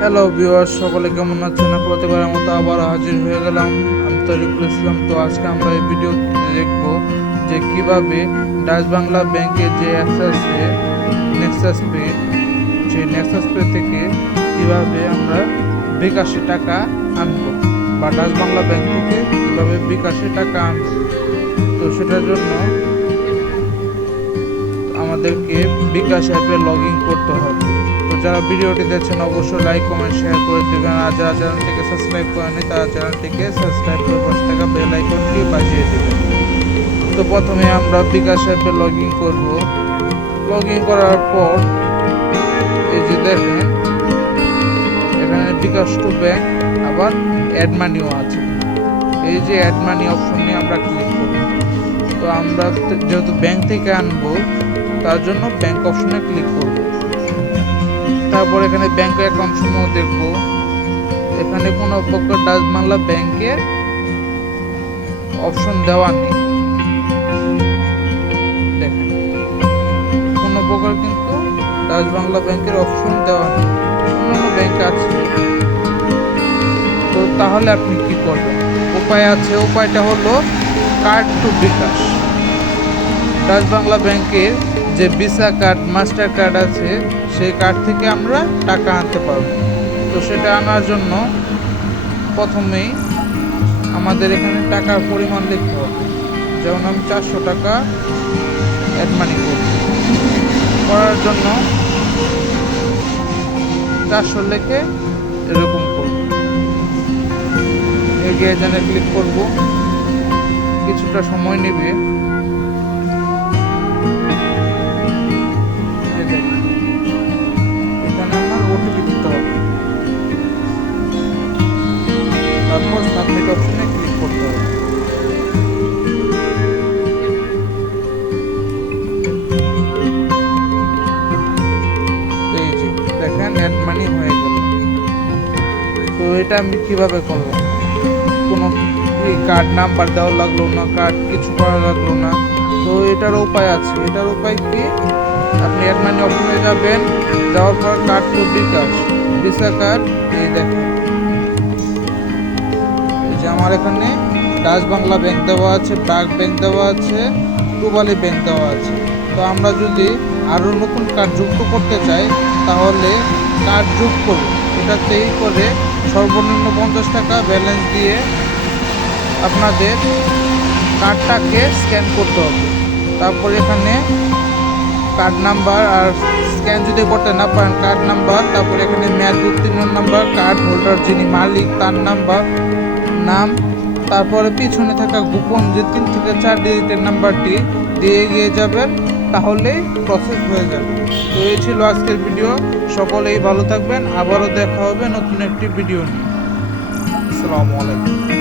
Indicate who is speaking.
Speaker 1: Hello viewer সকলে কেমন আছেন? প্রতিবারের মতো আবার হাজির হয়ে গেলাম। আমি তরিকুল ইসলাম। তো আজকে আমরা এই ভিডিও দেখব যে কীভাবে ডাচ বাংলা ব্যাংকের যে অ্যাক্সেস পে নেক্সাস পে সেই নেক্সাস পে থেকে কীভাবে আমরা বিকাশে টাকা আনব বা ডাচ বাংলা ব্যাংক থেকে কীভাবে বিকাশে টাকা আনব। তো সেটার জন্য আমাদেরকে বিকাশ অ্যাপে লগ ইন করতে হবে। তো যারা ভিডিওটি দেখছেন, অবশ্যই লাইক কমেন্ট শেয়ার করে দেবেন। আর যারা চ্যানেলটিকে সাবস্ক্রাইব করেনি তারা চ্যানেলটিকে সাবস্ক্রাইব করে পাশে থাকা বেল আইকনটি বাজিয়ে দেবেন। তো প্রথমে আমরা বিকাশ অ্যাপে লগ ইন করব। লগ ইন করার পর, এই যে দেখেন, এখানে বিকাশ টু ব্যাংক আবার অ্যাড মানিও আছে। এই যে অ্যাড মানি অপশন নিয়ে আমরা ক্লিক করব। তো আমরা যেহেতু ব্যাংক থেকে আনব তার জন্য ব্যাংক অপশনে ক্লিক করব। তারপর এখানে ব্যাংক অ্যাকাউন্ট সমূহ দেখব। এখানে কোনো প্রকার ডাচ বাংলা ব্যাংকের অপশন দেওয়া নেই। দেখেন, কোনো প্রকার কিন্তু ডাচ বাংলা ব্যাংকের অপশন দেওয়া নেই। অন্যান্য ব্যাংক আছে। তো তাহলে আপনি কি করবেন? উপায় আছে। উপায়টা হলো card to bKash. Dutch Bangla ব্যাংকের যে ভিসা কার্ড মাস্টার কার্ড আছে, সেই কার্ড থেকে আমরা টাকা আনতে পারব। তো সেটা আনার জন্য প্রথমেই আমাদের এখানে টাকার পরিমাণ লিখতে হবে। যেমন আমি চারশো টাকা অ্যাড মানি করব করার জন্য চারশো লেখে এরকম করব। এগিয়ে জানে ক্লিক করব। কিছুটা সময় নেবে। এটা আমি কীভাবে করলাম কোনো কার্ড নাম্বার দেওয়া লাগল না কার্ড কিছু করা লাগল না। তো এটার উপায় আছে। এটার উপায় কি? আপনি অ্যাড মানি অপশনে যাবেন, যাওয়ার পর card to bKash visa card এই দেখেন। এই যে আমার এখানে ডাচ বাংলা ব্যাংক দেওয়া আছে ব্রাক ব্যাংক দেওয়া আছে টুবালি ব্যাংক দেওয়া আছে। তো আমরা যদি আরও নতুন কার্ড যুক্ত করতে চাই, তাহলে কার্ড যোগ করব এটাতেই করে সর্বনিম্ন পঞ্চাশ টাকা ব্যালেন্স দিয়ে আপনাদের কার্ডটাকে স্ক্যান করতে হবে। তারপর এখানে কার্ড নাম্বার আর স্ক্যান যদি করতে না পারেন কার্ড নাম্বার তারপর এখানে মেয়াদ উত্তীর্ণ নাম্বার কার্ড হোল্ডার যিনি মালিক, তার নাম্বার নাম, তারপরে পিছনে থাকা গোপন যে তিন থেকে চার ডিজিটের নাম্বারটি দিয়ে গিয়ে যাবেন। তাহলেই প্রসেস হয়ে যাবে। তো এই ছিল আজকের ভিডিও সকলেই ভালো থাকবেন। আবারও দেখা হবে নতুন একটি ভিডিও নিয়ে। আসসালামু আলাইকুম।